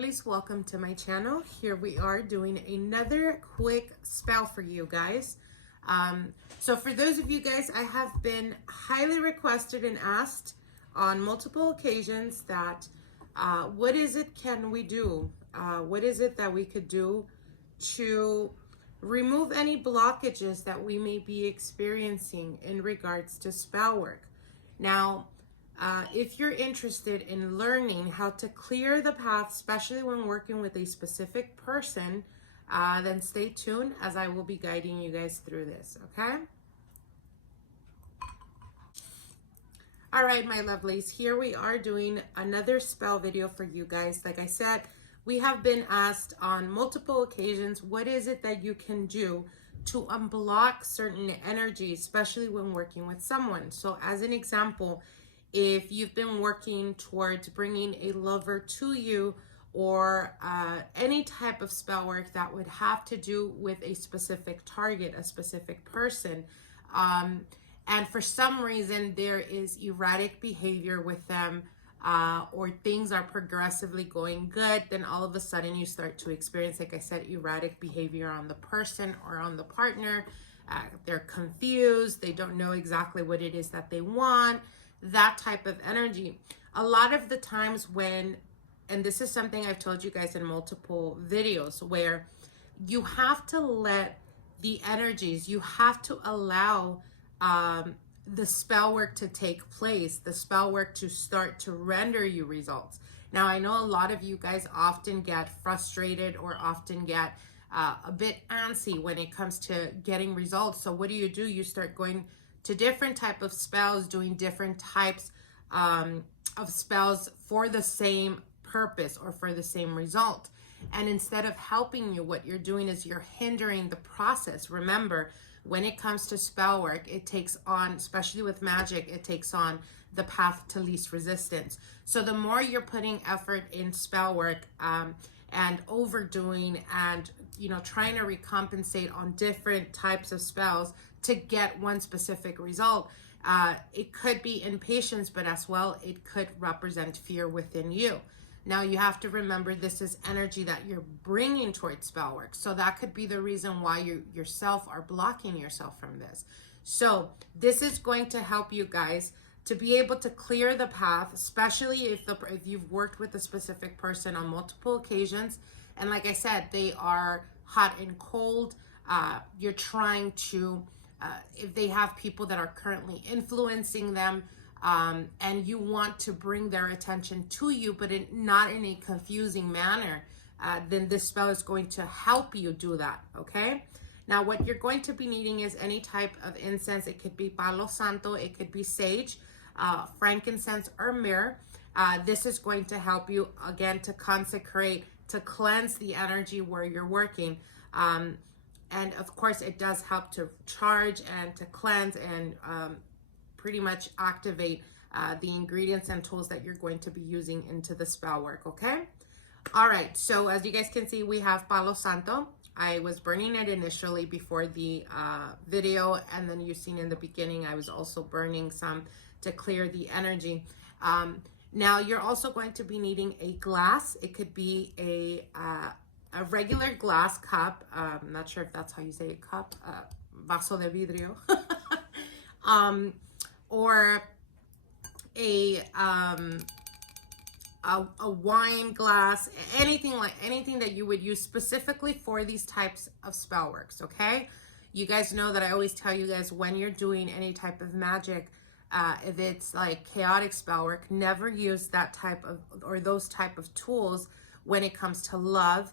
lovelies, welcome to my channel. Here we are doing another quick spell for you guys. So for those of you guys, I have been highly requested and asked on multiple occasions that what is it can we do? What is it that we could do to remove any blockages that we may be experiencing in regards to spell work? Now, if you're interested in learning how to clear the path, especially when working with a specific person, then stay tuned as I will be guiding you guys through this, okay? All right, my lovelies, here we are doing another spell video for you guys. Like I said, we have been asked on multiple occasions, what is it that you can do to unblock certain energies, especially when working with someone? So as an example, if you've been working towards bringing a lover to you, or any type of spell work that would have to do with a specific target, a specific person, and for some reason there is erratic behavior with them, or things are progressively going good, then all of a sudden you start to experience, like I said, erratic behavior on the person or on the partner. They're confused, they don't know exactly what it is that they want, that type of energy. A lot of the times when, and this is something I've told you guys in multiple videos, where you have to let the energies, you have to allow the spell work to take place, the spell work to start to render you results. Now, I know a lot of you guys often get frustrated or often get a bit antsy when it comes to getting results. So what do? You start going to different type of spells, doing different types of spells for the same purpose or for the same result. And instead of helping you, what you're doing is you're hindering the process. Remember, when it comes to spell work, it takes on, especially with magic, it takes on the path to least resistance. So the more you're putting effort in spell work and overdoing and, trying to recompensate on different types of spells to get one specific result, it could be impatience, but as well, it could represent fear within you. Now, you have to remember this is energy that you're bringing towards spell work. So that could be the reason why you yourself are blocking yourself from this. So this is going to help you guys to be able to clear the path, especially if you've worked with a specific person on multiple occasions. And like I said, they are hot and cold. You're trying to, if they have people that are currently influencing them, and you want to bring their attention to you, but not in a confusing manner, then this spell is going to help you do that, okay? Now, what you're going to be needing is any type of incense. It could be Palo Santo, it could be sage, frankincense, or myrrh. This is going to help you, again, to consecrate, to cleanse the energy where you're working. And of course, it does help to charge and to cleanse and pretty much activate the ingredients and tools that you're going to be using into the spell work, okay? All right, so as you guys can see, we have Palo Santo. I was burning it initially before the video, and then you've seen in the beginning, I was also burning some to clear the energy. Now, you're also going to be needing a glass. It could be a regular glass cup. I'm not sure if that's how you say it, cup, vaso de vidrio. Or a wine glass, anything that you would use specifically for these types of spell works, okay? You guys know that I always tell you guys, when you're doing any type of magic, if it's like chaotic spell work, never use that type of, or those type of tools when it comes to love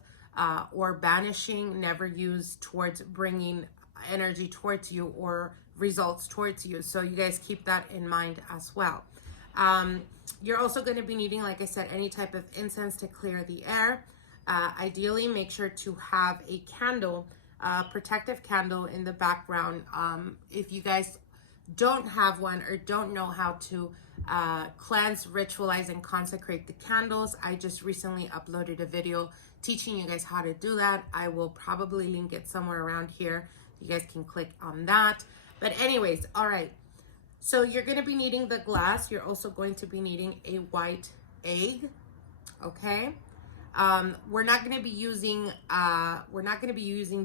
or banishing. Never use towards bringing energy towards you or results towards you. So you guys keep that in mind as well. You're also going to be needing, like I said, any type of incense to clear the air. Ideally, make sure to have a candle, protective candle in the background. If you guys don't have one or don't know how to cleanse, ritualize, and consecrate the candles, I just recently uploaded a video teaching you guys how to do that. I will probably link it somewhere around here. You guys can click on that. But anyways, all right. So you're going to be needing the glass. You're also going to be needing a white egg, okay? We're not going to be using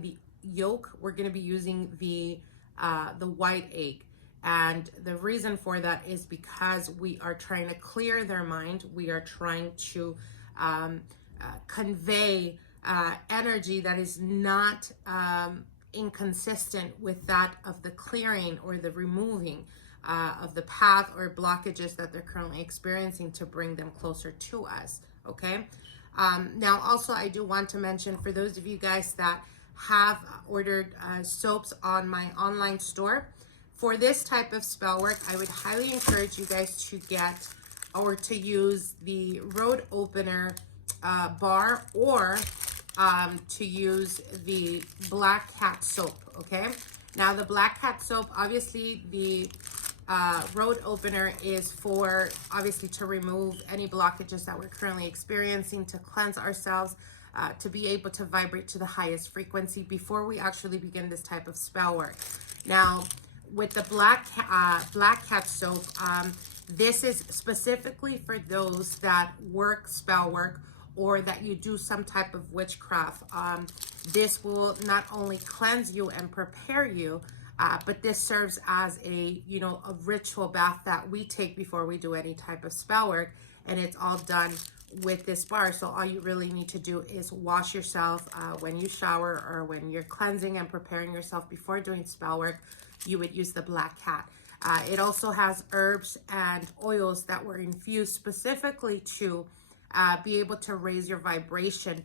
the yolk. We're going to be using the white egg. And the reason for that is because we are trying to clear their mind. We are trying to convey energy that is not inconsistent with that of the clearing or the removing of the path or blockages that they're currently experiencing, to bring them closer to us. Okay. Now, also, I do want to mention, for those of you guys that have ordered soaps on my online store, for this type of spell work, I would highly encourage you guys to get or to use the road opener bar, or to use the Black Cat soap. Okay. Now, the Black Cat soap, obviously the road opener is for, obviously, to remove any blockages that we're currently experiencing, to cleanse ourselves, to be able to vibrate to the highest frequency before we actually begin this type of spell work. Now, with the Black Cat soap, this is specifically for those that work spell work, or that you do some type of witchcraft. This will not only cleanse you and prepare you, but this serves as a ritual bath that we take before we do any type of spell work, and it's all done with this bar. So all you really need to do is wash yourself when you shower, or when you're cleansing and preparing yourself before doing spell work. You would use the Black Cat. It also has herbs and oils that were infused specifically to be able to raise your vibration,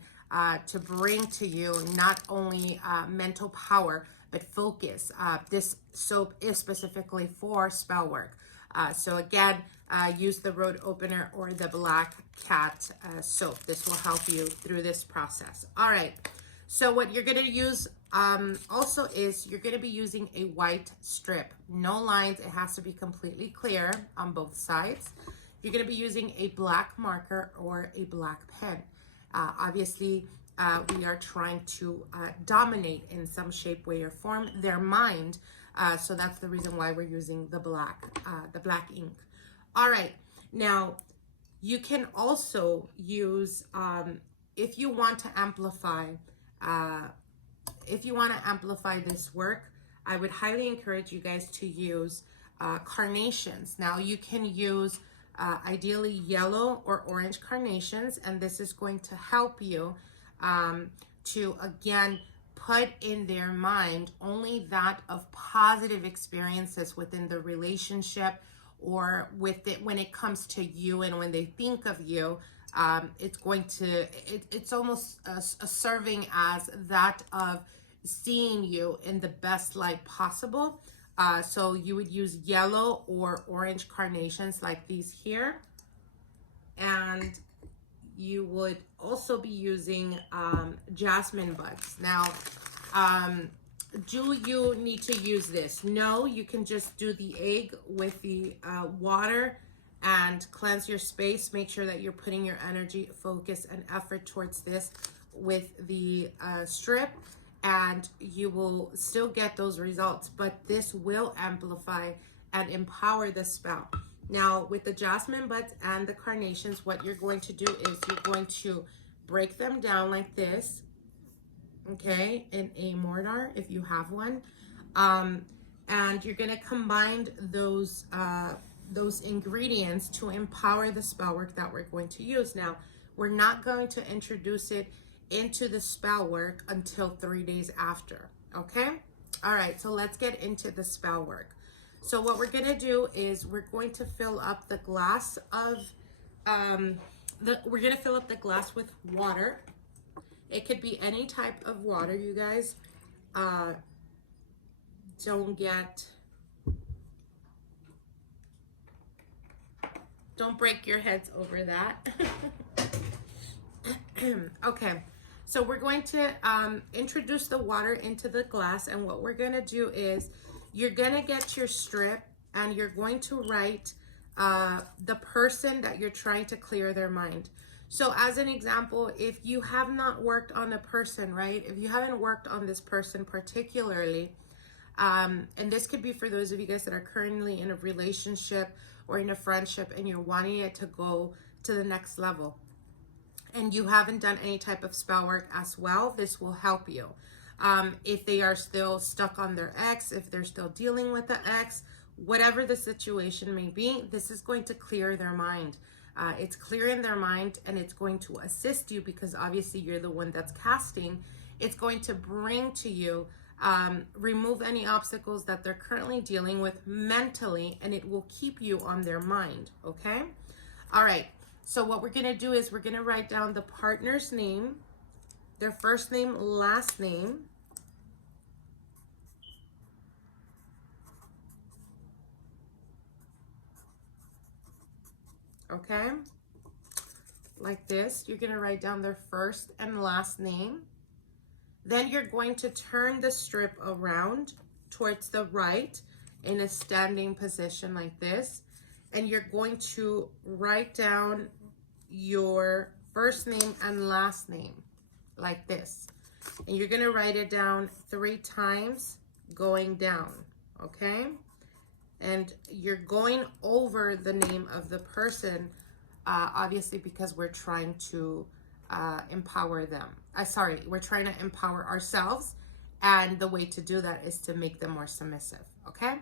to bring to you not only mental power, but focus. This soap is specifically for spell work. So again, use the road opener or the Black Cat soap. This will help you through this process. All right. So what you're going to use also is you're going to be using a white strip. No lines. It has to be completely clear on both sides. You're going to be using a black marker or a black pen. Obviously, we are trying to dominate in some shape, way, or form their mind. So that's the reason why we're using the black ink. All right. Now, you can also use, if you want to amplify this work, I would highly encourage you guys to use carnations. Now, you can use ideally yellow or orange carnations, and this is going to help you to, again, put in their mind only that of positive experiences within the relationship, or with it when it comes to you, and when they think of you, it's almost serving as that of seeing you in the best light possible. So you would use yellow or orange carnations like these here. And you would also be using jasmine buds. Now, do you need to use this? No, you can just do the egg with the water and cleanse your space. Make sure that you're putting your energy, focus, and effort towards this with the strip, and you will still get those results, but this will amplify and empower the spell. Now, with the jasmine buds and the carnations, what you're going to do is you're going to break them down like this, okay, in a mortar if you have one, and you're going to combine those ingredients to empower the spell work that we're going to use. Now, we're not going to introduce it into the spell work until 3 days after. Okay. All right. So let's get into the spell work. So what we're going to do is we're going to fill up the glass of, we're going to fill up the glass with water. It could be any type of water, you guys. Don't break your heads over that. Okay. So we're going to introduce the water into the glass, and what we're going to do is you're going to get your strip, and you're going to write the person that you're trying to clear their mind. So as an example, if you have not worked on a person, right? If you haven't worked on this person particularly, and this could be for those of you guys that are currently in a relationship or in a friendship and you're wanting it to go to the next level. and you haven't done any type of spell work as well, this will help you. If they are still stuck on their ex, if they're still dealing with the ex, whatever the situation may be, this is going to clear their mind. It's clearing their mind, and it's going to assist you because obviously you're the one that's casting. It's going to bring to you, remove any obstacles that they're currently dealing with mentally, and it will keep you on their mind, okay? All right, so what we're gonna do is we're gonna write down the partner's name, their first name, last name. Okay, like this. You're gonna write down their first and last name. Then you're going to turn the strip around towards the right in a standing position like this. And you're going to write down your first name and last name like this. And you're gonna write it down 3 times going down, okay? And you're going over the name of the person, obviously because we're trying to empower them. We're trying to empower ourselves, and the way to do that is to make them more submissive, okay?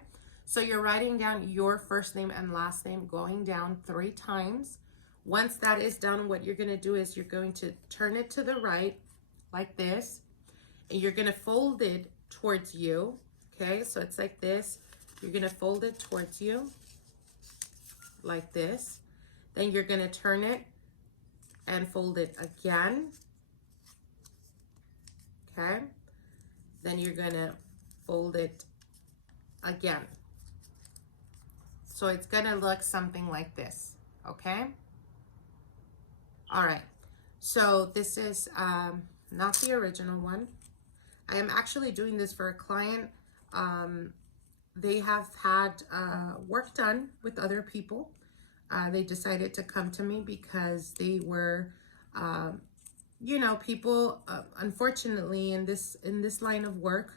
So you're writing down your first name and last name going down 3 times. Once that is done, what you're gonna do is you're going to turn it to the right like this, and you're gonna fold it towards you, okay? So it's like this. You're gonna fold it towards you like this. Then you're gonna turn it and fold it again, okay? Then you're gonna fold it again. So it's gonna look something like this, okay? All right, so this is not the original one. I am actually doing this for a client. They have had work done with other people. They decided to come to me because they were, you know, people, unfortunately, in this line of work,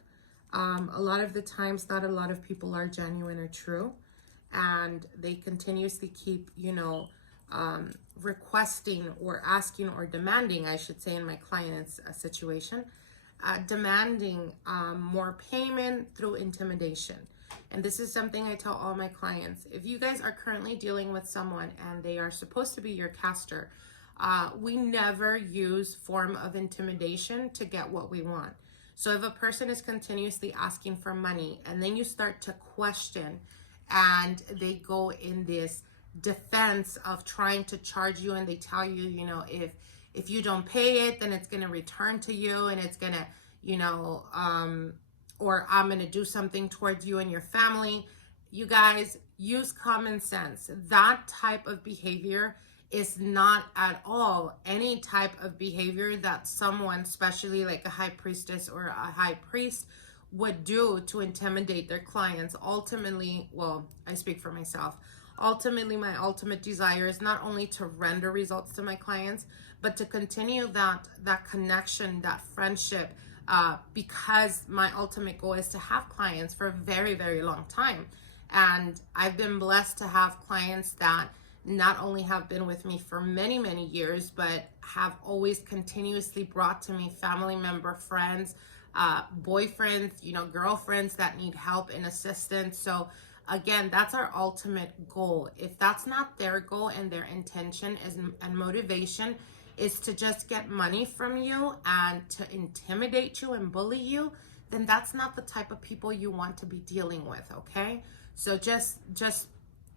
a lot of the times, not a lot of people are genuine or true. And they continuously keep, you know, requesting or asking or demanding, I should say, in my client's situation, demanding more payment through intimidation. And this is something I tell all my clients. If you guys are currently dealing with someone and they are supposed to be your caster, we never use form of intimidation to get what we want. So if a person is continuously asking for money and then you start to question and they go in this defense of trying to charge you, and they tell you, you know, if you don't pay it, then it's going to return to you, and it's going to, you know, or I'm going to do something towards you and your family. You guys, use common sense. That type of behavior is not at all any type of behavior that someone, especially like a high priestess or a high priest, would do to intimidate their clients. Ultimately, well, I speak for myself. Ultimately, my ultimate desire is not only to render results to my clients, but to continue that connection, that friendship, because my ultimate goal is to have clients for a very, very long time. And I've been blessed to have clients that not only have been with me for many, many years, but have always continuously brought to me family member, friends, boyfriends, you know, girlfriends that need help and assistance. So again, that's our ultimate goal. If that's not their goal and their intention and motivation is to just get money from you and to intimidate you and bully you, then that's not the type of people you want to be dealing with, okay? So just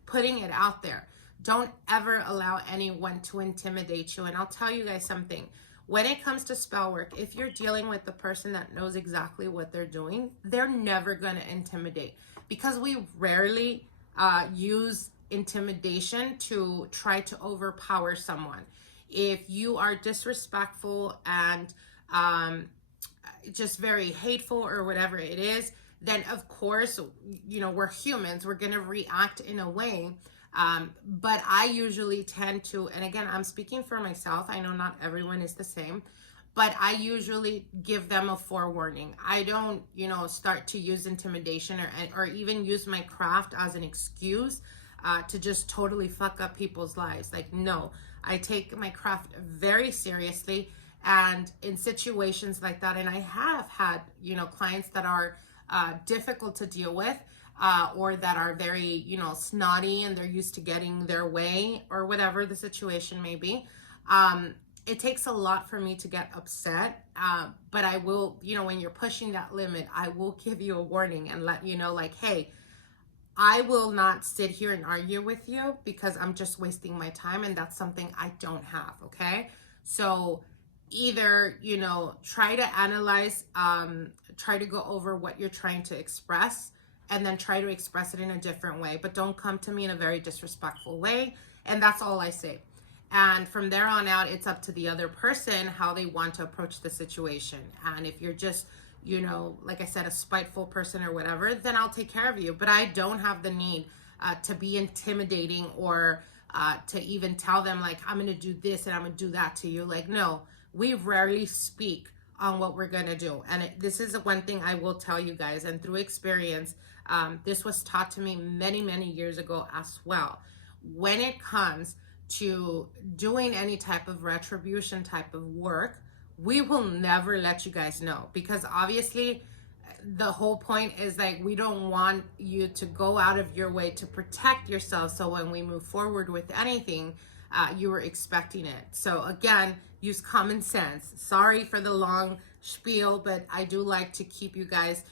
putting it out there. Don't ever allow anyone to intimidate you. And I'll tell you guys something. When it comes to spell work, if you're dealing with the person that knows exactly what they're doing, they're never going to intimidate, because we rarely use intimidation to try to overpower someone. If you are disrespectful and just very hateful or whatever it is, then of course, you know, we're humans, we're going to react in a way. But I usually tend to, and again, I'm speaking for myself. I know not everyone is the same, but I usually give them a forewarning. I don't, you know, start to use intimidation or even use my craft as an excuse to just totally fuck up people's lives. Like, no, I take my craft very seriously. And in situations like that, and I have had, you know, clients that are difficult to deal with, or that are very, you know, snotty and they're used to getting their way or whatever the situation may be. It takes a lot for me to get upset, but I will, you know, when you're pushing that limit, I will give you a warning and let you know, like, hey, I will not sit here and argue with you because I'm just wasting my time, and that's something I don't have, okay? So either, you know, try to analyze, try to go over what you're trying to express, and then try to express it in a different way, but don't come to me in a very disrespectful way. And that's all I say. And from there on out, it's up to the other person how they want to approach the situation. And if you're just, you know, like I said, a spiteful person or whatever, then I'll take care of you. But I don't have the need to be intimidating, or to even tell them, like, I'm going to do this and I'm going to do that to you. Like, no, we rarely speak on what we're going to do. And this is one thing I will tell you guys, and through experience, this was taught to me many, many years ago as well. When it comes to doing any type of retribution type of work, we will never let you guys know, because obviously the whole point is, like, we don't want you to go out of your way to protect yourself, so when we move forward with anything, you were expecting it. So again, use common sense. Sorry for the long spiel, but I do like to keep you guys,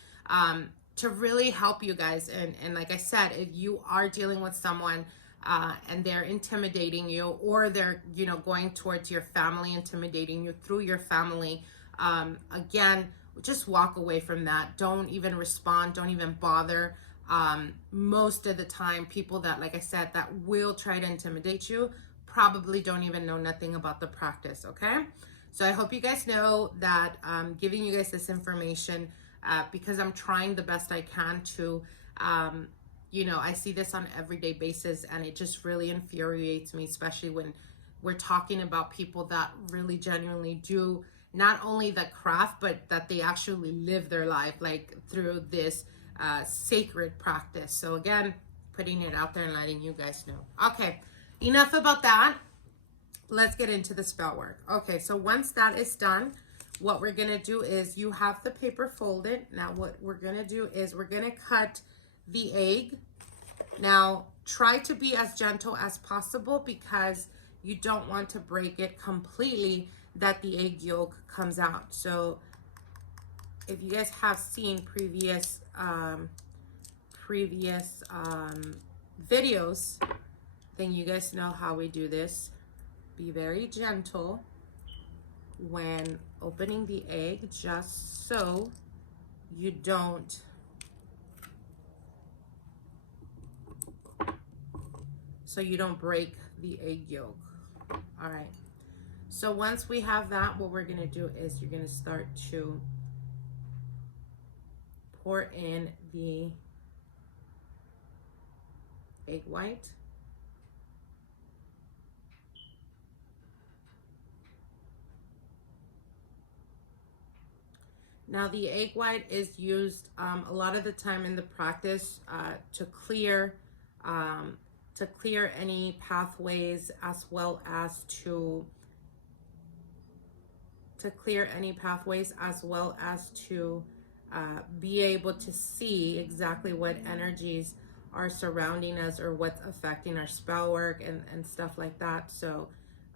to really help you guys. And like I said, if you are dealing with someone and they're intimidating you, or they're, you know, going towards your family, intimidating you through your family, again, just walk away from that. Don't even respond. Don't even bother. Most of the time, people that, like I said, that will try to intimidate you probably don't even know nothing about the practice, okay? So I hope you guys know that I'm giving you guys this information because I'm trying the best I can to, you know, I see this on an everyday basis, and it just really infuriates me, especially when we're talking about people that really genuinely do not only the craft, but that they actually live their life, like, through this sacred practice. So again, putting it out there and letting you guys know. Okay, enough about that. Let's get into the spell work. Okay, so once that is done, what we're gonna do is, you have the paper folded. Now what we're gonna do is we're gonna cut the egg. Now try to be as gentle as possible, because you don't want to break it completely, that the egg yolk comes out. So if you guys have seen previous videos, then you guys know how we do this. Be very gentle when opening the egg, just so you don't break the egg yolk. All right, so once we have that, what we're gonna do is, you're gonna start to pour in the egg white. Now the egg white is used a lot of the time in the practice to clear any pathways, as well as to be able to see exactly what energies are surrounding us, or what's affecting our spell work and stuff like that. So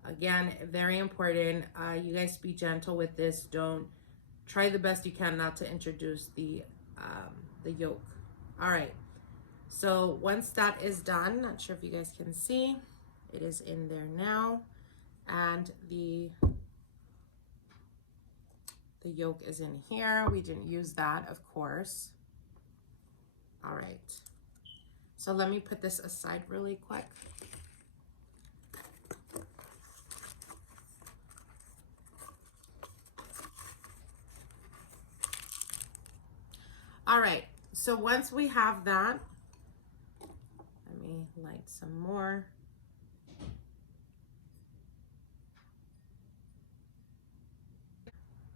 again, very important. You guys be gentle with this. Don't try the best you can not to introduce the yolk. All right, so once that is done, not sure if you guys can see, it is in there now, and the yolk is in here. We didn't use that, of course. All right, so let me put this aside really quick. All right, so once we have that, let me light some more.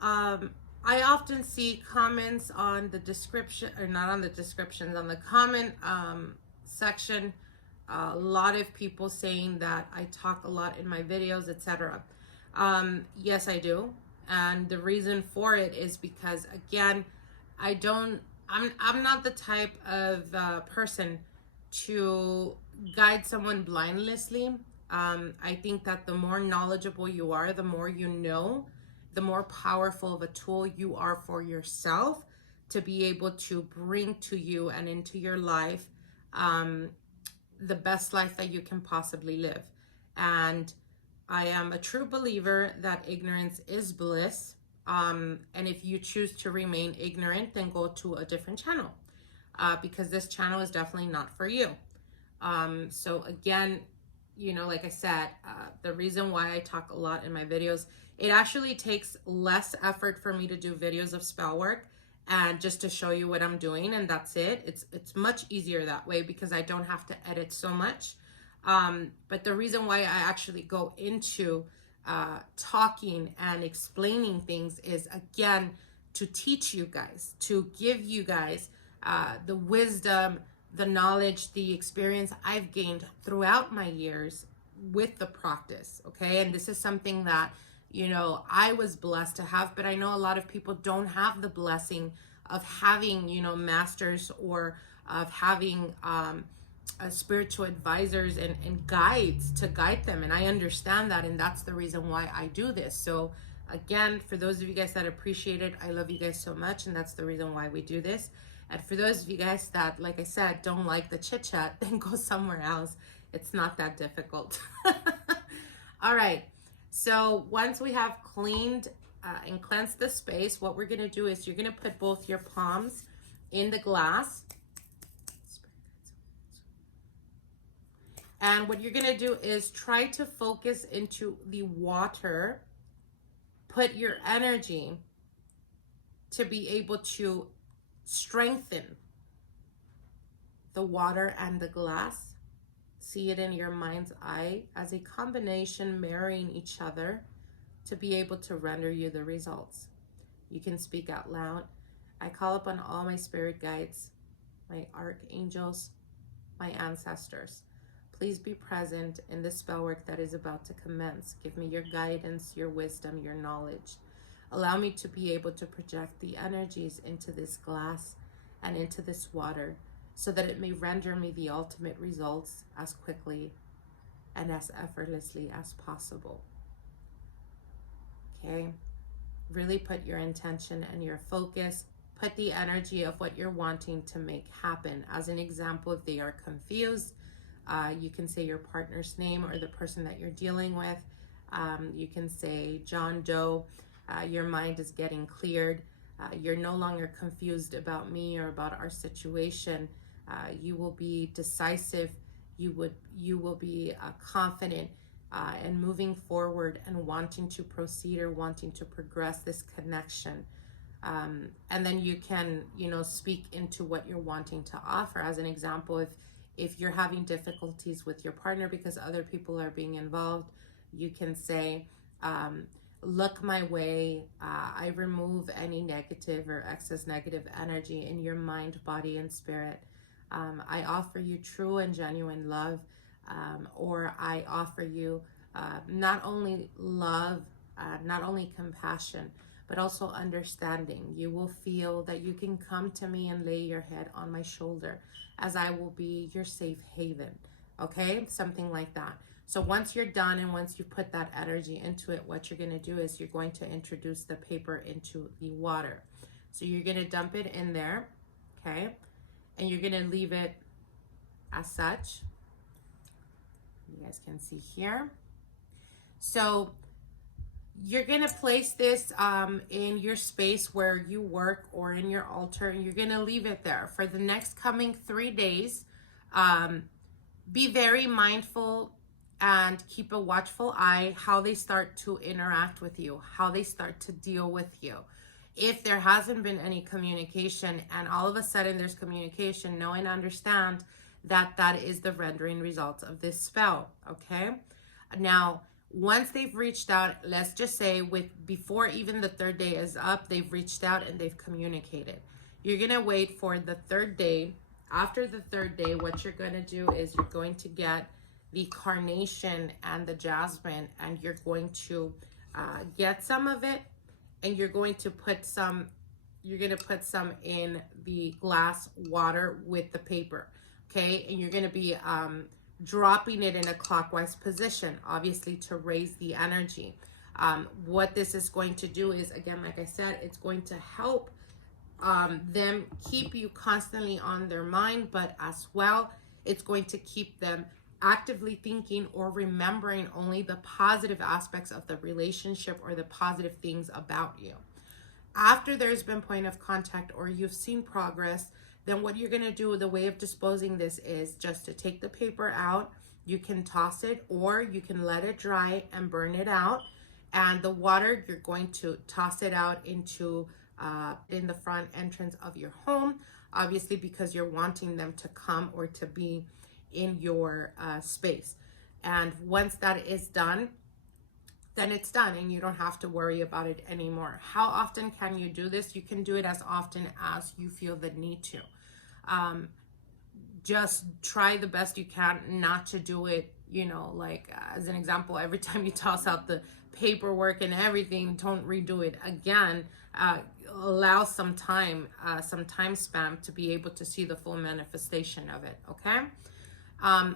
I often see comments on the description, or not on the descriptions, on the comment section a lot of people saying that I talk a lot in my videos, etc. Yes, I do. And the reason for it is because, again, I'm not the type of person to guide someone blindlessly. I think that the more knowledgeable you are, the more you know, the more powerful of a tool you are for yourself to be able to bring to you and into your life the best life that you can possibly live. And I am a true believer that ignorance is bliss. And if you choose to remain ignorant, then go to a different channel, because this channel is definitely not for you. So again, you know, like I said, the reason why I talk a lot in my videos, it actually takes less effort for me to do videos of spell work and just to show you what I'm doing, and that's it. It's much easier that way because I don't have to edit so much. But the reason why I actually go into talking and explaining things is, again, to teach you guys, to give you guys the wisdom, the knowledge, the experience I've gained throughout my years with the practice, okay? And this is something that, you know, I was blessed to have, but I know a lot of people don't have the blessing of having, you know, masters or of having spiritual advisors and guides to guide them. And I understand that, and that's the reason why I do this. So again, for those of you guys that appreciate it, I love you guys so much, and that's the reason why we do this. And for those of you guys that, like I said, don't like the chit chat, then go somewhere else. It's not that difficult. All right. So once we have cleaned and cleansed the space, what we're going to do is you're going to put both your palms in the glass. And what you're going to do is try to focus into the water. Put your energy to be able to strengthen the water and the glass. See it in your mind's eye as a combination marrying each other to be able to render you the results. You can speak out loud. I call upon all my spirit guides, my archangels, my ancestors. Please be present in the spell work that is about to commence. Give me your guidance, your wisdom, your knowledge. Allow me to be able to project the energies into this glass and into this water so that it may render me the ultimate results as quickly and as effortlessly as possible. Okay? Really put your intention and your focus. Put the energy of what you're wanting to make happen. As an example, if they are confused, you can say your partner's name or the person that you're dealing with. You can say John Doe. Your mind is getting cleared. You're no longer confused about me or about our situation. You will be decisive. You will be confident and moving forward and wanting to proceed or wanting to progress this connection. And then you can, you know, speak into what you're wanting to offer. As an example, if you're having difficulties with your partner because other people are being involved, you can say, look my way. I remove any negative or excess negative energy in your mind, body, and spirit. I offer you true and genuine love, or I offer you not only love, not only compassion, but also understanding. You will feel that you can come to me and lay your head on my shoulder, as I will be your safe haven. Okay, something like that. So once you're done and once you put that energy into it, what you're going to do is you're going to introduce the paper into the water. So you're going to dump it in there, okay? And you're going to leave it as such. You guys can see here. So you're going to place this in your space where you work or in your altar, and you're going to leave it there for the next coming 3 days. Be very mindful and keep a watchful eye how they start to interact with you, how they start to deal with you. If there hasn't been any communication and all of a sudden there's communication, know and understand that that is the rendering results of this spell, okay? Now, once they've reached out, let's just say before even the 3rd day is up, they've reached out and they've communicated. You're gonna wait for the 3rd day After the third day, what you're going to do is you're going to get the carnation and the jasmine, and you're going to get some of it, and you're going to put some in the glass water with the paper, okay? And you're going to be dropping it in a clockwise position, obviously to raise the energy. What this is going to do is, again, like I said, it's going to help them keep you constantly on their mind, but as well, it's going to keep them actively thinking or remembering only the positive aspects of the relationship or the positive things about you. After there's been point of contact or you've seen progress, then what you're going to do, the way of disposing this is just to take the paper out. You can toss it or you can let it dry and burn it out. And the water, you're going to toss it out into in the front entrance of your home, obviously because you're wanting them to come or to be in your space. And once that is done, then it's done and you don't have to worry about it anymore. How often can you do this? You can do it as often as you feel the need to. Just try the best you can not to do it, you know, like as an example, every time you toss out the paperwork and everything, don't redo it again. Allow some time span to be able to see the full manifestation of it, okay?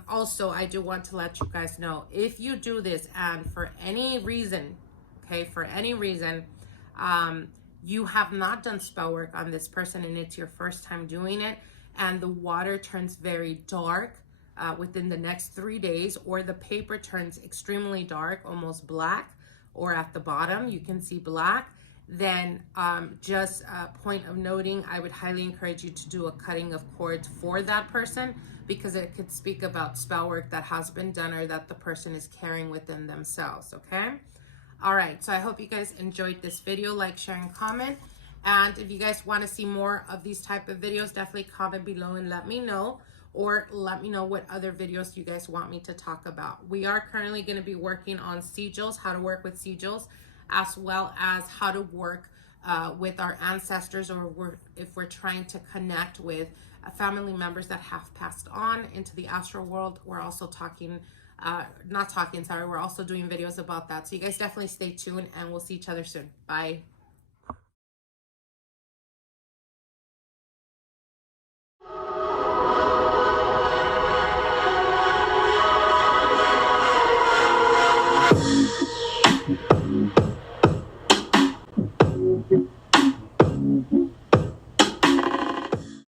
Also, I do want to let you guys know, if you do this and for any reason, okay, for any reason, you have not done spell work on this person and it's your first time doing it, and the water turns very dark within the next 3 days, or the paper turns extremely dark, almost black, or at the bottom you can see black, then just a point of noting, I would highly encourage you to do a cutting of cords for that person, because it could speak about spell work that has been done or that the person is carrying within themselves, okay? All right, so I hope you guys enjoyed this video. Like, share, and comment. And if you guys want to see more of these type of videos, definitely comment below and let me know, or let me know what other videos you guys want me to talk about. We are currently going to be working on sigils, how to work with sigils, as well as how to work with our ancestors, or if we're trying to connect with family members that have passed on into the astral world. We're also we're also doing videos about that. So you guys definitely stay tuned, and we'll see each other soon. Bye.